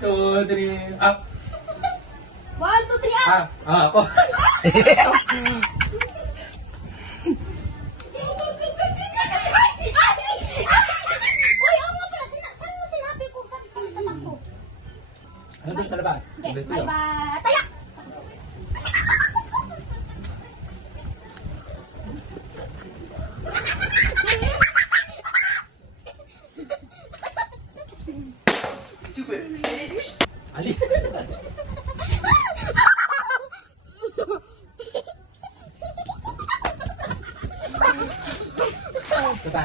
2, 3, up. 1, 2, 3, up! Ako. Uy, ako nga pala. Saan mo sinabi kung saan tatakbo? Ano doon sa labas? Okay, bye-bye. Tayak! Ali. Diba?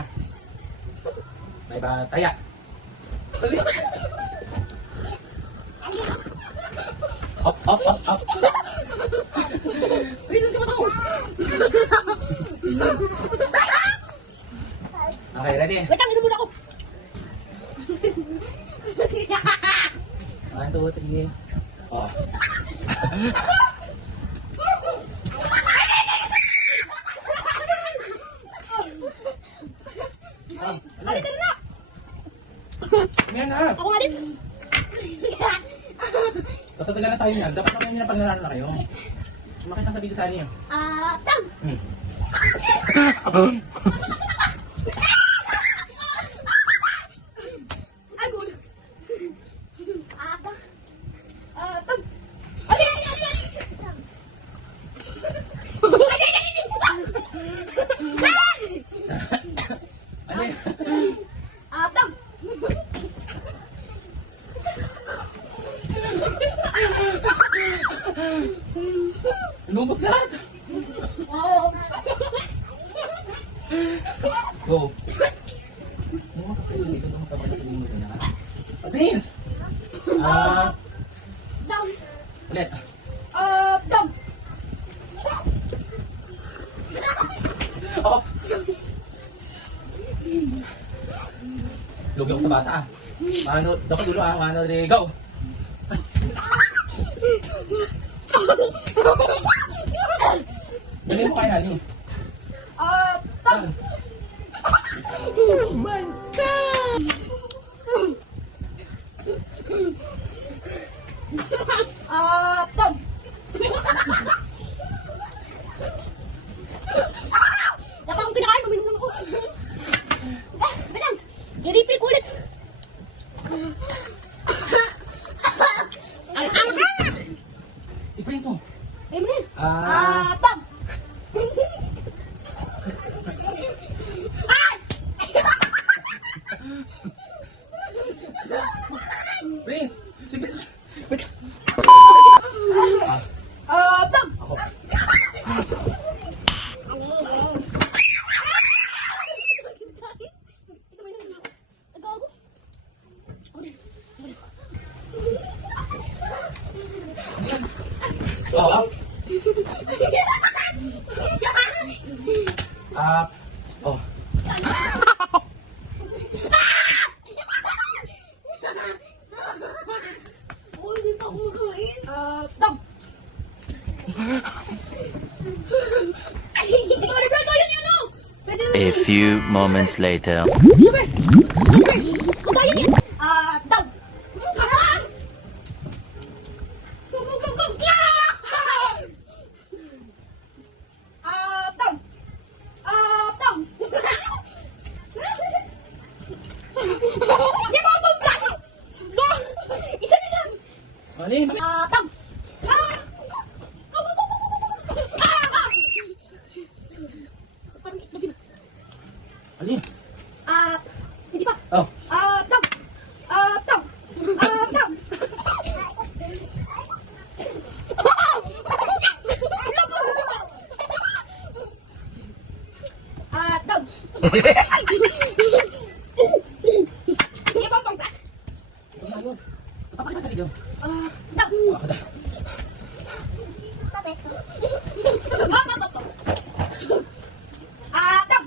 Bye-bye. Tayak. Ali. Up, up, up, up. Reason ka ba to? Okay, ready? Wait lang, inumuna ako. 1, 2, 3. Oh. Ano din na? Meron na. Ako nga din. Tatatagal na tayo niyan. Dapat na kayo niya pag nanalo na kayo. Makita sa video sa niyo. Tam! Ay, good. Tam! Ali, ali, ali, ali! Tam! Ali, ali, ali! Ano yun? Tam! Lumabas na lahat. Oh! Go. Lumabas ka tayo dito. Lumabas ka tayo dito na. Prince! Down! Ulit. Down! Up! Lugi ako sa bata ah. Ano, dapat dulo ah. 1, 2, 3, go! Dali mo kayo nali. Tam! Oh my God! Tam! Dapat akong kinakain, uminom lang ako. Madam, i-refill ko ulit. Si Prince mo. Ayun mo na yun. Ah. Tam! Prince! Si Prince! Tam! Ako. Ito ba yun? Nagago? Oh, up. Up. Oh. Uy, hindi pa ako makain. Tam! Ikaw, Roberto, yun yun, oh! Pwede mo. A few moments later. Robert! Robert! Ang tayo niya! Tam! Karan! Go, go, go, go! Tam! Tam! Di ba ako magplano? No! Isa na lang! Mali, mali. Tam! Parang itlog yun. Mali. Hindi pa. Oh. Tam! Tam! Tam! Tam! Hindi pa pang Ayun. Papakita sa video. Tam! Ako tayo. Tam!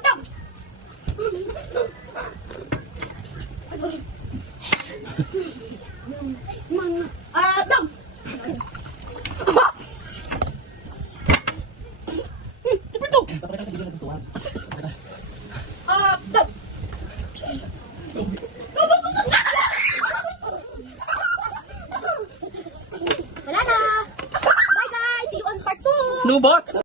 Tam! Tam! Ito! Papakita sa video na tutuwan. Tam! Lubos!